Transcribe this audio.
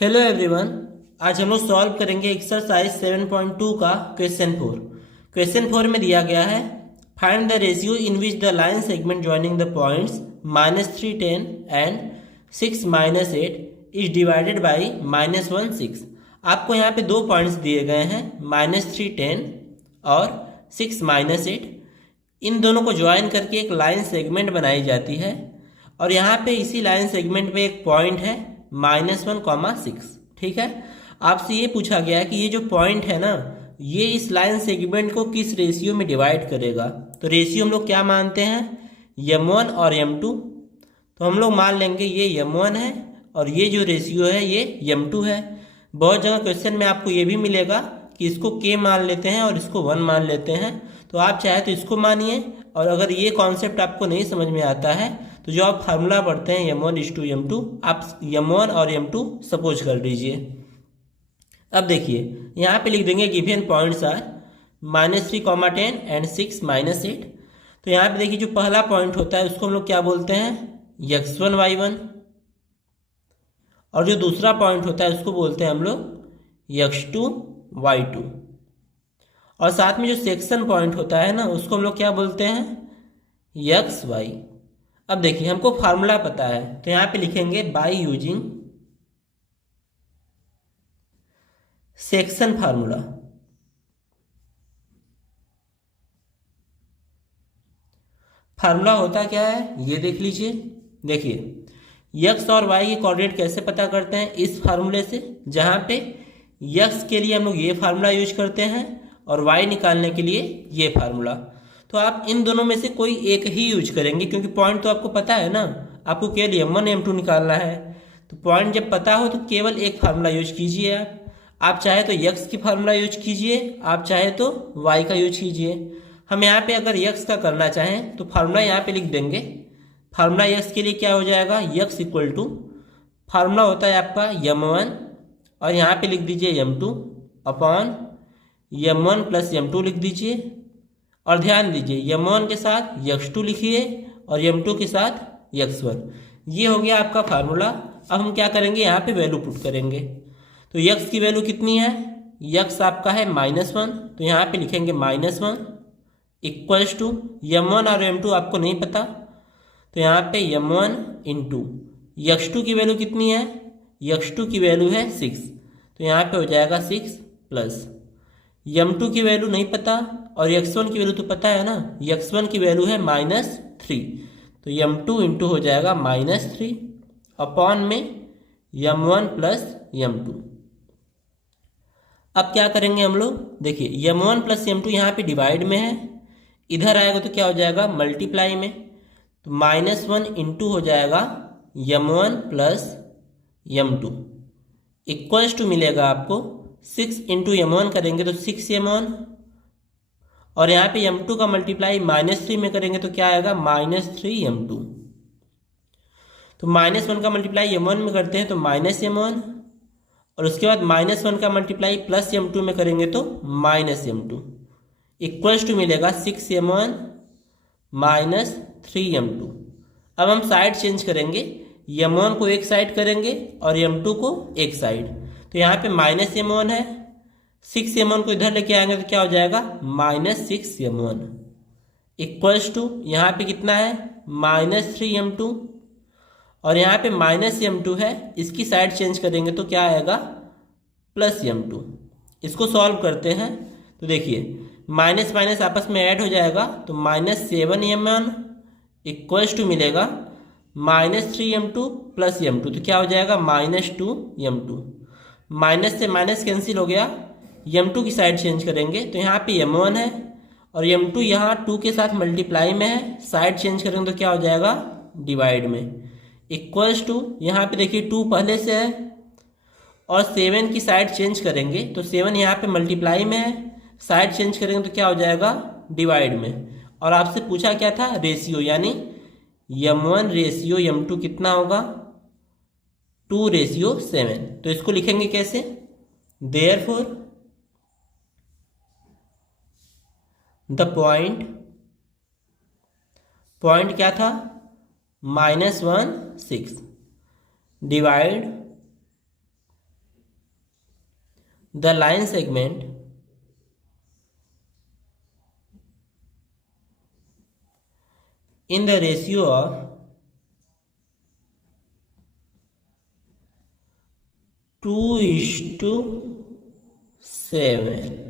Hello everyone. आज हम लोग सॉल्व करेंगे एक्सरसाइज 7.2 का क्वेश्चन 4। क्वेश्चन 4 में दिया गया है find the ratio in which the line segment joining the points -3 10 and 6 -8 is divided by -1 6। आपको यहाँ पे दो पॉइंट्स दिए गए हैं -3 10 और 6 -8। इन दोनों को ज्वाइन करके एक लाइन सेगमेंट बनाई जाती है और यहाँ पे इसी लाइन सेगमेंट पे एक पॉइंट है -1, 6। ठीक है, आपसे ये पूछा गया है कि ये जो पॉइंट है ना, ये इस लाइन सेगमेंट को किस रेशियो में डिवाइड करेगा। तो रेशियो हम लोग क्या मानते हैं, m1 और m2। तो हम लोग मान लेंगे ये m1 है और ये जो रेशियो है ये m2 है। बहुत जगह क्वेश्चन में आपको ये भी मिलेगा कि इसको k मान लेते हैं और इसको 1 मान लेते हैं। तो आप चाहे तो इसको मानिए, और अगर ये कॉन्सेप्ट आपको नहीं समझ में आता है तो जो आप फार्मूला पढ़ते हैं m1:m2, आप m1 और m2 सपोज कर लीजिए। अब देखिए यहाँ पे लिख देंगे गिवन पॉइंट्स आर -3, 10 एंड 6 -8। तो यहाँ पे देखिए जो पहला पॉइंट होता है उसको हम लोग क्या बोलते हैं, x1 y1, और जो दूसरा पॉइंट होता है उसको बोलते हैं हम लोग x2 y2। और साथ में जो सेक्शन पॉइंट होता है ना, उसको हम लोग क्या बोलते हैं, एक्स वाई। अब देखिए हमको फार्मूला पता है तो यहाँ पे लिखेंगे by using section formula. Formula होता क्या है ये देख लीजिए। देखिए एक्स और वाई के कोऑर्डिनेट कैसे पता करते हैं, इस फार्मूले से, जहाँ पे एक्स के लिए हम लोग ये फार्मूला यूज करते हैं और वाई निकालने के लिए ये फार्मूला। तो आप इन दोनों में से कोई एक ही यूज करेंगे क्योंकि पॉइंट तो आपको पता है ना, आपको केवल m1 m2 निकालना है। तो पॉइंट जब पता हो तो केवल एक फार्मूला यूज कीजिए। आप चाहे तो x की फार्मूला यूज कीजिए, आप चाहे तो y का यूज कीजिए। हम यहाँ पे अगर x का करना चाहें तो फार्मूला यहाँ पे लिख देंगे। फार्मूला x के लिए क्या हो जाएगा, x इक्वल टू फार्मूला होता है आपका m1 और यहाँ पे लिख दीजिए m2 upon m1 plus m2 लिख दीजिए। और ध्यान दीजिए m1 के साथ x2 लिखिए और m2 के साथ x1। ये हो गया आपका फार्मूला। अब हम क्या करेंगे, यहाँ पे वैल्यू पुट करेंगे। तो x की वैल्यू कितनी है, x आपका है -1, तो यहाँ पे लिखेंगे -1 इक्वल्स टू m1 और m2 आपको नहीं पता, तो यहाँ पे m1 इंटू x2 की वैल्यू कितनी है, x2 की वैल्यू है 6, तो यहाँ पे हो जाएगा 6 प्लस m2 की वैल्यू नहीं पता और x1 की वैल्यू तो पता है ना, x1 की वैल्यू है -3, तो m2 इंटू हो जाएगा -3 अपॉन में m1 प्लस m2। अब क्या करेंगे हम लोग, देखिए m1 प्लस m2 यहाँ पे डिवाइड में है, इधर आएगा तो क्या हो जाएगा मल्टीप्लाई में। तो -1 इंटू हो जाएगा m1 plus m2 equals to मिलेगा आपको 6 इंटू m1 करेंगे तो 6m1, और यहाँ पे m2 का मल्टीप्लाई -3 में करेंगे तो क्या आएगा -3m2। तो -1 का मल्टीप्लाई m1 में करते हैं तो -m1, और उसके बाद -1 का मल्टीप्लाई प्लस m2 में करेंगे तो -m2 इक्वल्स टू मिलेगा 6m1 -3m2। अब हम साइड चेंज करेंगे, m1 को एक साइड करेंगे और m2 को एक साइड। तो यहाँ पे -m1 है, 6m1 को इधर लेके आएंगे तो क्या हो जाएगा -6m1 इक्वल्स टू यहाँ पे कितना है -3m2, और यहाँ पे -m2 है, इसकी साइड चेंज करेंगे तो क्या आएगा +m2। इसको सॉल्व करते हैं तो देखिए माइनस माइनस आपस में ऐड हो जाएगा तो -7m1 इक्वल्स टू मिलेगा -3m2 प्लस m2, तो क्या हो जाएगा -2m2। माइनस से माइनस कैंसिल हो गया, m2 की साइड चेंज करेंगे तो यहाँ पे m1 है और m2 यहाँ 2 के साथ मल्टीप्लाई में है, साइड चेंज करेंगे तो क्या हो जाएगा डिवाइड में, इक्वल्स टू यहाँ पे देखिए 2 पहले से है और 7 की साइड चेंज करेंगे तो 7 यहाँ पे मल्टीप्लाई में है, साइड चेंज करेंगे तो क्या हो जाएगा डिवाइड में। और आपसे पूछा क्या था रेशियो, यानी m1 रेशियो m2 कितना होगा 2:7। तो इसको लिखेंगे कैसे, देयरफॉर द पॉइंट क्या था -1 6 divide the line segment in the ratio of 2:7.